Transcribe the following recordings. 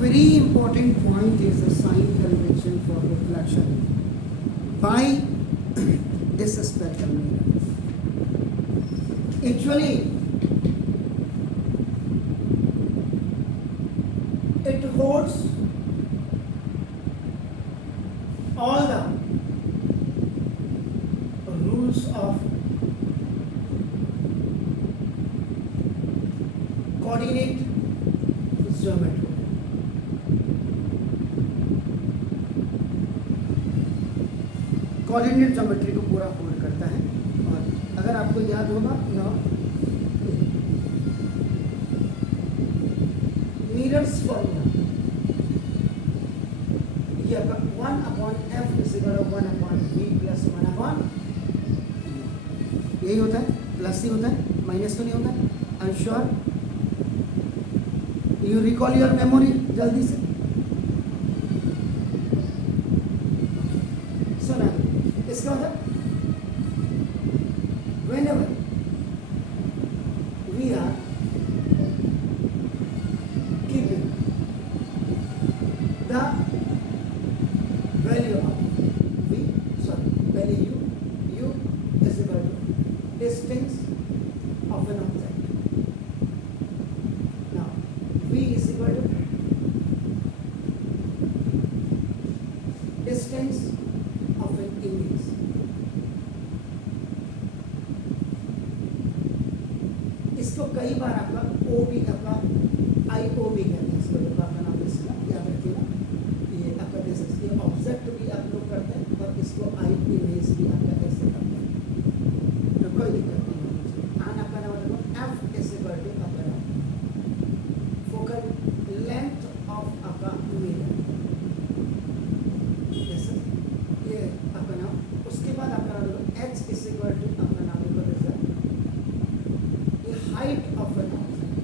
very important point is the sign convention for reflection by this spherical mirror. Actually, it holds all the rules of coordinate geometry. Coordinate geometry को पूरा hold करता है। और अगर आपको याद होगा ना, मिरर्स फॉर्मूला ये आपका 1/f = 1/v + 1/, यही होता है, प्लस ही होता है, माइनस तो नहीं होता। Unsure? You recall your memory जल्दी से। सुना इसका मतलब whenever we are keeping the value of value u is equal to distance of an object. Now v is equal to distance of an image. इसको कई बार आपका ओ भी आपका आई ओ भी कहते हैं, इसको आपका नाम इसका याद रखिएगा। ये आपका जैसे ये ऑब्जेक्ट भी आप लोग करते हैं और इसको आई इमेज भी आपका ऐसे करते हैं, तो कोई दिक्कत नहीं होनी चाहिए। आन आपका नाम देखो एफ इज इक्वल टू आपका फोकल लेंथ ऑफ आपका मिरर, जैसे ये आपका नाम। उसके बाद आपका नाम देखो एच इज इक्वल टू आपका नाम देखो जैसे height of an object,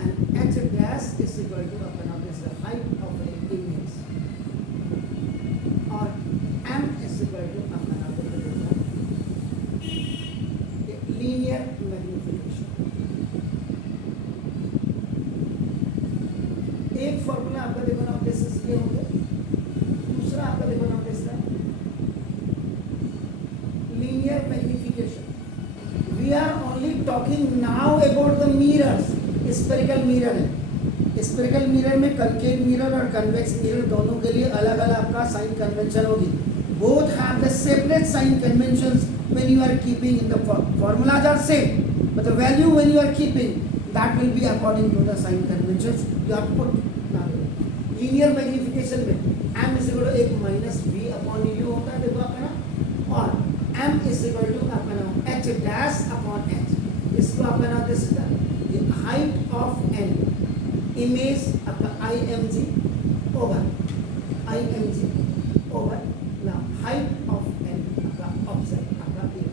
and h dash is equal to अपना नाम जैसे height of an image, और m is equal to अपना नाम जैसे linear magnification। एक फॉर्मूला आपका देखो नाम जैसे ये हो गया, दूसरा आपका देखो नाम जैसे linear magnification। We are only talking now about the mirrors. Spherical mirror है, स्फेरिकल मिरर में कंकेव मिरर और कन्वेक्स मिरर दोनों के लिए अलग अलग आपका साइन कन्वेंशन होगी। Both have the separate sign conventions when you are keeping in the formulas are same, but the value when you are keeping that will be according to the sign conventions you have put. Linear magnification में m = एक minus v upon u होता है, देखो आपका ना, और m = आपका नाम h dash अपॉन h, इसको आपका नाम दिस ये हाइट ऑफ n इमेज आपका img ओवर ना हाइट ऑफ n आपका ऑब्जेक्ट आपका ये,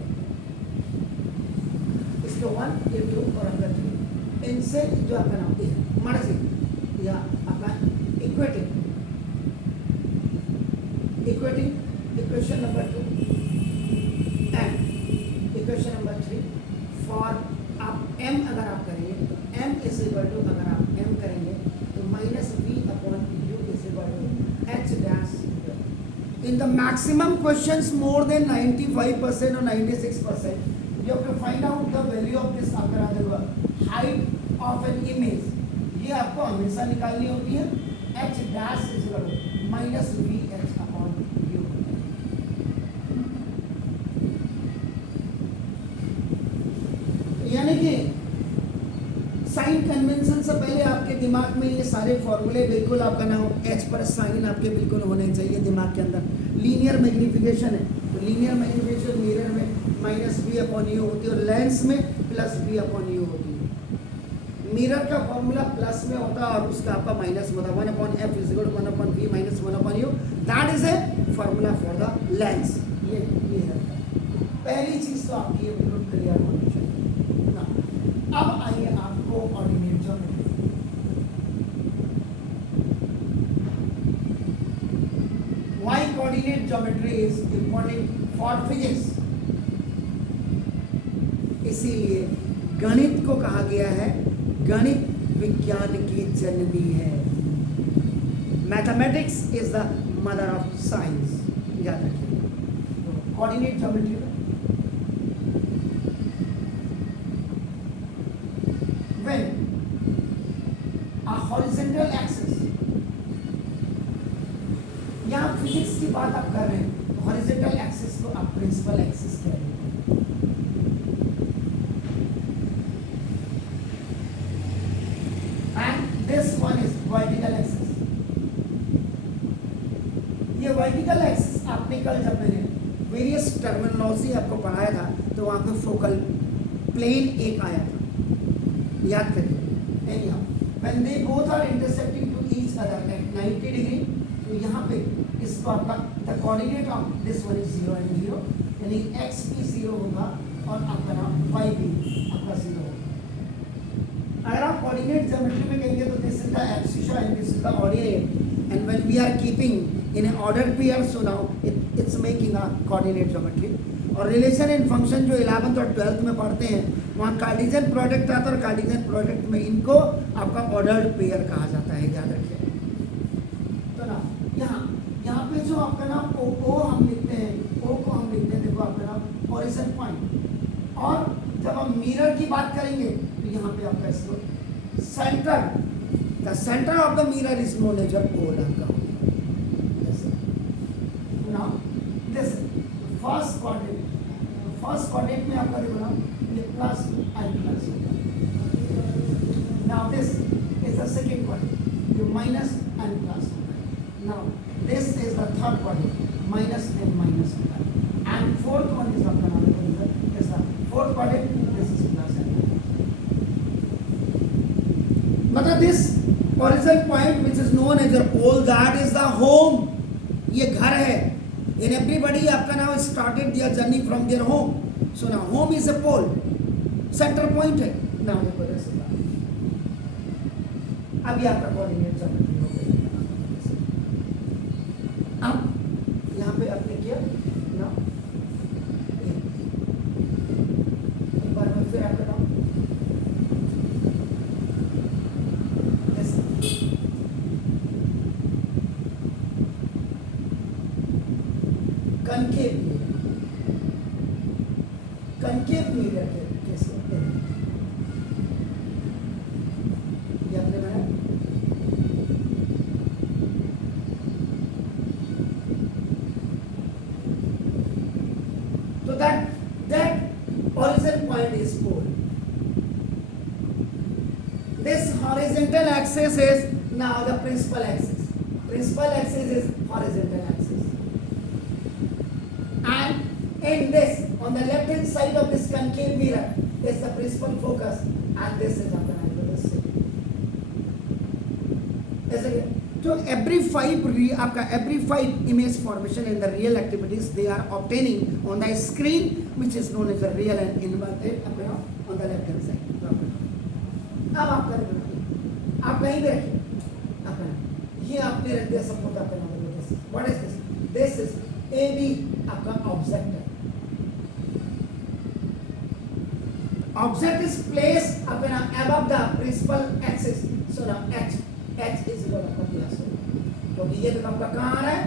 इसको 1 ये 2 और आपका 3 इनसे जो आपका नाम ये मर्जी या आपका equating equation number 2 and equation number 3 for आप m अगर आप करेंगे तो m इज इक्वल टू, अगर आप m करेंगे तो -v upon u is equal to h dash. In the maximum questions more than 95% और 96% you have to find out the value of this आपका हाइट ऑफ एन इमेज, ये आपको हमेशा निकालनी होती है। h dash is equal to -vh upon u। यानी कि साइन कन्वेंशन से पहले आपके दिमाग में ये सारे फॉर्मूले बिल्कुल आपका नाम h पर साइन आपके बिल्कुल होने चाहिए दिमाग के अंदर। लीनियर मैग्निफिकेशन है तो लीनियर मैग्निफिकेशन मिरर में -v अपॉन u होती है और लेंस में +v अपॉन u होती है। मिरर का फॉर्मूला प्लस में होता है और उसका आपका माइनस होता है 1/f = 1/v - 1/u, that is a formula for the lens. ये मिरर पहली चीज तो आपकी ये बिल्कुल क्लियर होनी चाहिए। अब आइए आपको coordinate geometry. Why coordinate geometry is important for physics? इसीलिए गणित को कहा गया है गणित विज्ञान की जननी है। Mathematics is the mother of science, याद रखिए। कोऑर्डिनेट ज्योमेट्री में when a horizontal axis, यहाँ फिजिक्स की बात आप कर रहे हैं, हॉरिजॉन्टल एक्सिस को आप प्रिंसिपल एक्सिस कह रहे हैं। And this one is vertical axis. ये वर्टिकल एक्सिस आपने कल जब मैंने वेरियस टर्मिनोलॉजी आपको पढ़ाया था तो वहां पे फोकल प्लेन एक आया था, याद करिए। anyhow when they both are intersecting to each other at 90 degree, तो यहाँ पे इसको आपका the coordinate of this one is 0 and 0, यानी x भी 0 होगा और आपका नाम y भी आपका 0 होगा। अगर आप कोऑर्डिनेट ज्योमेट्री में कहेंगे तो this is the abscissa and this is the ordinate, and when we are keeping in order pair, so now it's making a coordinate geometry. और रिलेशन इन फंक्शन जो 11th और 12th में पढ़ते हैं वहाँ कार्टेशियन प्रोडक्ट आता है, और कार्टेशियन प्रोडक्ट में इनको आपका ऑर्डर्ड पेयर कहा जाता है, याद रखिए। तो ना यहाँ पे जो आपका नाम ओ हम लिखते हैं, ओ को हम लिखते हैं, देखो आपका नाम ऑरिजिन पॉइंट। और जब हम मिरर की बात करेंगे तो यहाँ पे आपका इसको centre, the centre of the mirror is known as O नाम का। नाउ दिस फर्स्ट क्वाड्रेंट में आपका देखो ना ये प्लस एंड प्लस होगा। Now this is the second quadrant, ये माइनस एंड प्लस होगा। Now this is the third quadrant, minus and minus होगा। एंड फोर्थ वन इज आपका नाम is the fourth quadrant, this is plus and मतलब this origin point which is known as your pole, that is the home. ये घर है। In everybody आपका नाम started their journey from their home. So now home is a pole, center point है। now देखो जैसे अभी आपका कोऑर्डिनेट ज्योमेट्री हो गई। अब यहाँ पे आपने किया ना, एक बार मैं फिर आपका नाम कंकेव मिरर कैसे होते हैं ये आपने बनाया। तो that origin point is pole. This horizontal axis is now the principal axis. Principal axis is horizontal axis. And in this, on the left hand side of this concave mirror is the principal focus, and this is the this. So every five image formation in the real activities they are obtaining on the screen, which is known as the real and inverted on the left hand side. अब आप करें, आप कहीं भी रखिए, ये आपने रख दिया सपोज आपका number, what is this? This is A B आपका ऑब्जेक्ट है। ऑब्जेक्ट इज प्लेस्ड अपना above the principal axis, so now h is equal to plus होगा, क्योंकि ये तो आपका कहाँ आ रहा है?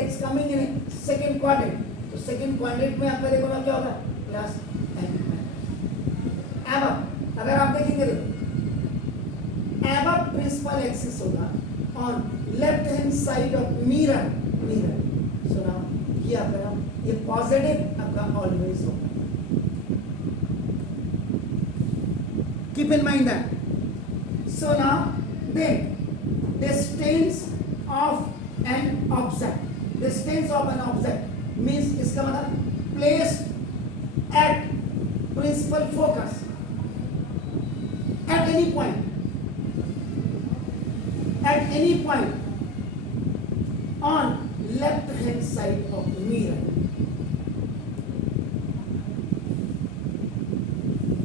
It's coming in second quadrant, तो सेकंड क्वाड्रेंट में आपका देखो ना क्या होगा? प्लस एंड above, अगर आप देखेंगे देखो above principal axis होगा on left hand side of mirror, so now ये आपका ये पॉजिटिव आपका ऑलवेज होगा। Keep in mind that. So now then distance of an object, distance of an object means इसका मतलब placed at principal focus at any point on left hand side of mirror.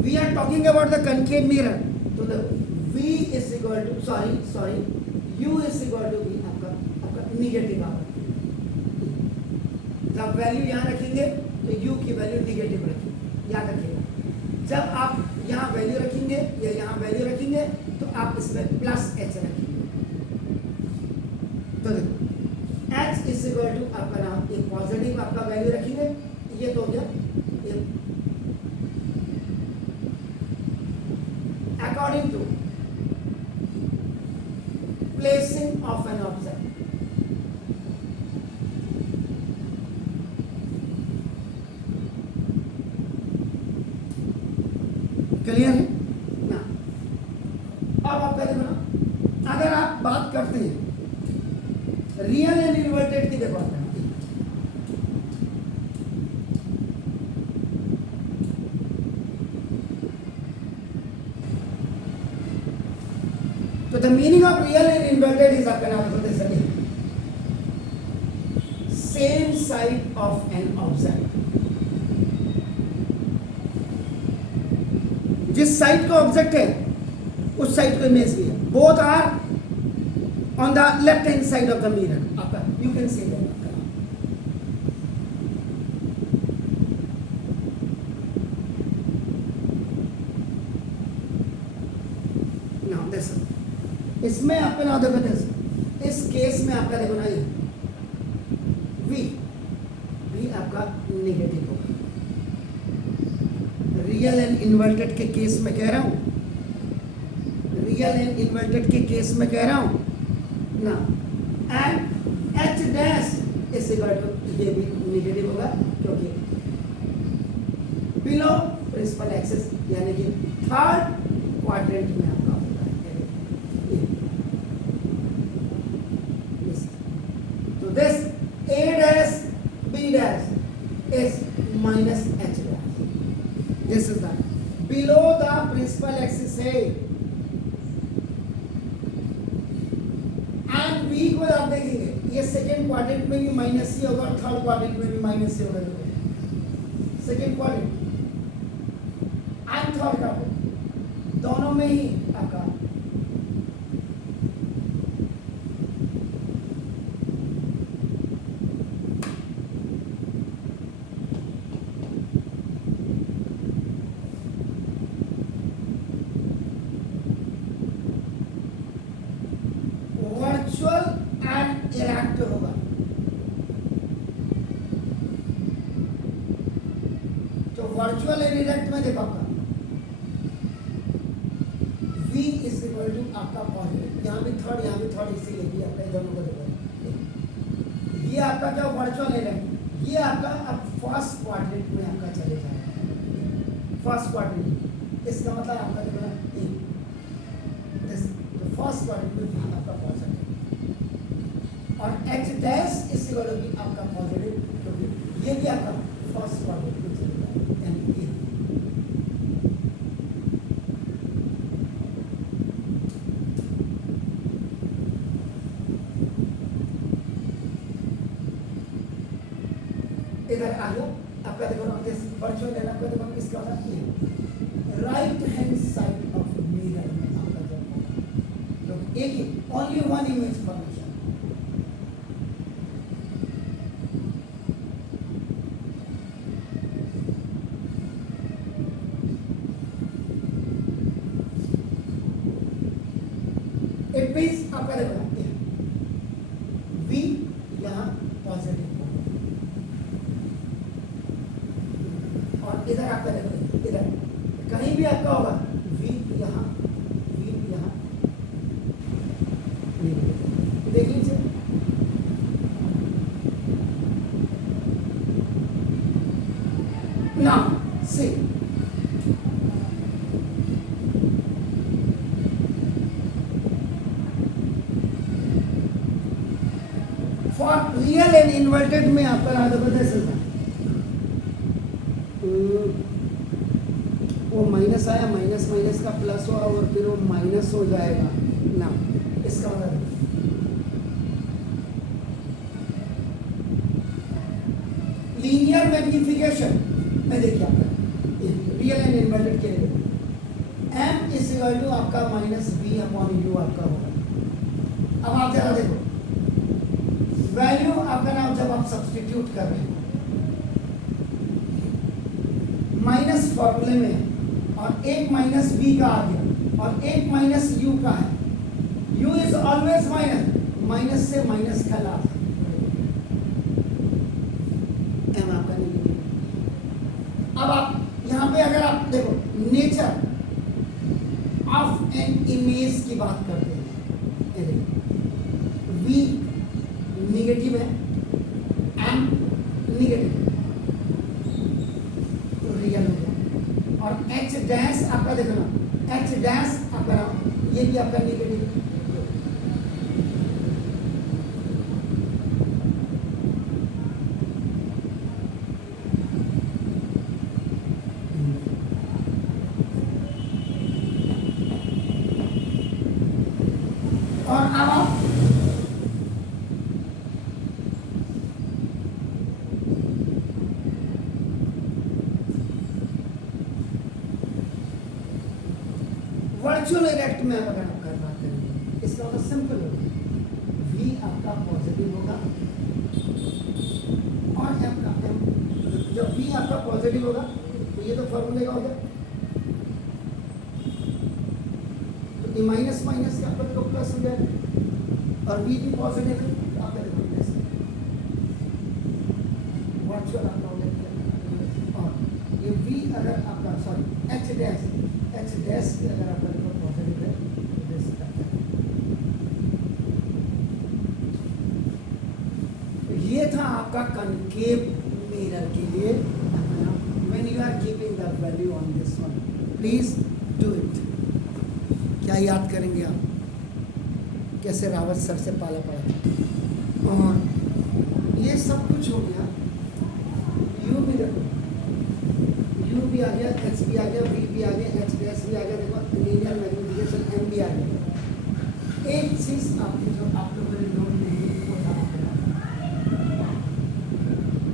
We are talking about the concave mirror. So the V is equal to sorry U is equal to V आपका negative our. जब value यहाँ रखेंगे तो U की value negative रखेंगे, याद रखिएगा। जब आप यहाँ वैल्यू रखेंगे या यहाँ वैल्यू रखेंगे तो आप इसमें प्लस एच रखिए। तो देखो एच इज इक्वल टू आपका नाम एक पॉजिटिव आपका वैल्यू रखिए, ये तो हो गया according to placing of an object. Clear है ना? अब आप कहते हो ना, अगर आप बात करते हैं रियल एंड इन्वर्टेड की, देखो तो the meaning of real and inverted is आपका नाम होते सके same side of an object. जिस साइड का ऑब्जेक्ट है उस साइड को इमेज भी है, both are on the left hand side of the mirror. आपका you can say that now this इसमें आपका नाम देखो, इस केस में आपका देखो ना ये v आपका नेगेटिव होगा। रियल एंड इन्वर्टेड के केस में कह रहा हूं, रियल एंड इन्वर्टेड के केस में कह रहा हूं ना, एंड एच डैश इस इक्वल टू ये भी नेगेटिव होगा, क्योंकि बिलो प्रिंसिपल एक्सिस यानी कि थर्ड क्वाड्रेंट में आपका होगा। तो this a dash b dash is minus h dash. This is that below the principal axis है, and v को आप देखेंगे ये सेकेंड क्वाड्रेंट में भी माइनस ही होगा और थर्ड क्वाड्रेंट में भी माइनस ही होगा। Second quadrant and third quadrant दोनों में ही आपका वर्चुअल एंड इरेक्ट होगा। तो वर्चुअल एंड इरेक्ट में देखो आपका v इज इक्वल टू आपका पॉजिटिव, यहाँ भी थर्ड इसीलिए भी आपका दोनों को देखो। ये आपका क्या वर्चुअल इरेक्ट, ये आपका अब फर्स्ट क्वाड्रेंट में आपका चले जाएगा। फर्स्ट क्वाड्रेंट इसका मतलब आपका देखो ना तो फर्स्ट क्वाड्रेंट में v आपका पॉजिटिव और h डैश इस इक्वल टू आपका पॉजिटिव, क्योंकि ये भी आपका फर्स्ट क्वाड्रेंट में चलेगा यानी ये। इधर आ गया आपका देखो ना, दिस वर्चुअल है आपका देखो इसका मतलब ये right hand side of mirror में आपका जब होगा तो एक ही only one image formation. It means आपका देखो v यहाँ पॉजिटिव और इधर आपका देखो इधर कहीं भी आपका होगा v यहाँ देख लीजिए। Now see for real and inverted में आपका रहा तो बता सकता वो माइनस आया, माइनस माइनस का प्लस हुआ और फिर वो माइनस हो जाएगा ना, इसका मतलब लीनियर मैग्निफिकेशन में देखिए आपका रियल एंड इन्वर्टेड के लिए m इज इक्वल टू आपका माइनस v अपॉन u आपका होगा। अब आप जरा देखो वैल्यू आपका नाम जब आप सब्स्टिट्यूट कर रहे हैं माइनस फॉर्मूले में और एक माइनस v का आ गया और एक माइनस यू का है, you is always minus, minus से माइनस का लाभ, एम आपका नेगेटिव। अब आप यहाँ पे अगर आप देखो नेचर ऑफ एन इमेज की बात करते हैं, वी निगेटिव है, एम निगेटिव तो रियल हो गया, और एच डैश आपका देखना, एच डैश आपका ये भी आपका निगेटिव है। और अब आप वर्चुअल इरेक्ट में अगर आप कर बात करेंगे, इसका मतलब सिंपल होगा, वी आपका पॉजिटिव होगा और एम का एम, जब वी आपका पॉजिटिव होगा तो ये तो फॉर्मूले का हो गया, तो माइनस माइनस का आपका तो प्लस हो जाएगा, और वी भी पॉजिटिव है तो आपका देखो प्लस, वर्चुअल आपका हो गया, और ये वी अगर आपका सॉरी एच डैश भी अगर आपका देखो पॉजिटिव है तो this करता है। तो ये था आपका कनकेव मिरर के लिए, when you are keeping the value on this one please do it. क्या याद करेंगे आप कैसे रावत सर से पाला पड़ा था, और ये सब कुछ हो गया, यू भी देखो, यू भी आ गया, एच भी आ गया, वी भी आ गया, एच डैश भी आ गया, देखो लीनियर मैग्नीफिकेशन एम भी आ गया। एक चीज आपकी जो आप लोगों ने नोट नहीं की वो था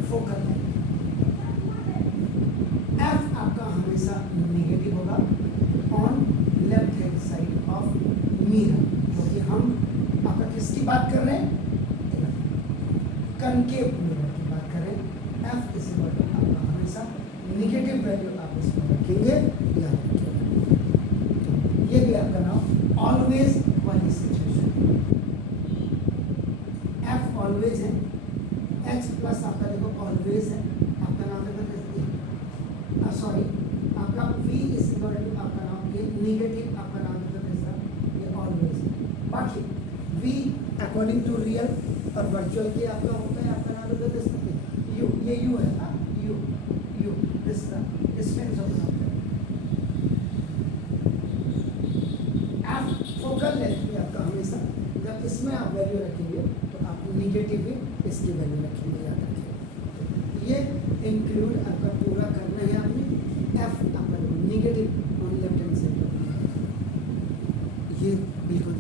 फोकल एफ आपका हमेशा नेगेटिव होगा on left hand side of mirror, क्योंकि हम आपका किसकी बात कर रहे हैं, कनकेव मिरर की बात कर रहे हैं। एफ इज आपका हमेशा निगेटिव वैल्यू आप इसमें रखेंगे, याद रखिएगा। ये भी आपका नाम ऑलवेज वाली सिचुएशन, एफ ऑलवेज है, एच प्लस आपका देखो ऑलवेज है, आपका नाम देखो सॉरी आपका वी इज आपका नाम ये निगेटिव, आपका नाम देखो ये ऑलवेज, बाकी वी अकॉर्डिंग टू रियल और वर्चुअल के आपका होता है, आपका नाम देखो यू, ये यू है ना, you you this distance of the F focal length भी आपका हमेशा, जब इसमें आप वैल्यू रखेंगे तो आप निगेटिव भी इसकी वैल्यू रखेंगे, याद रखिए। ये इंक्लूड आपका पूरा करना है आपने, एफ आपका negative on left hand side, ये बिल्कुल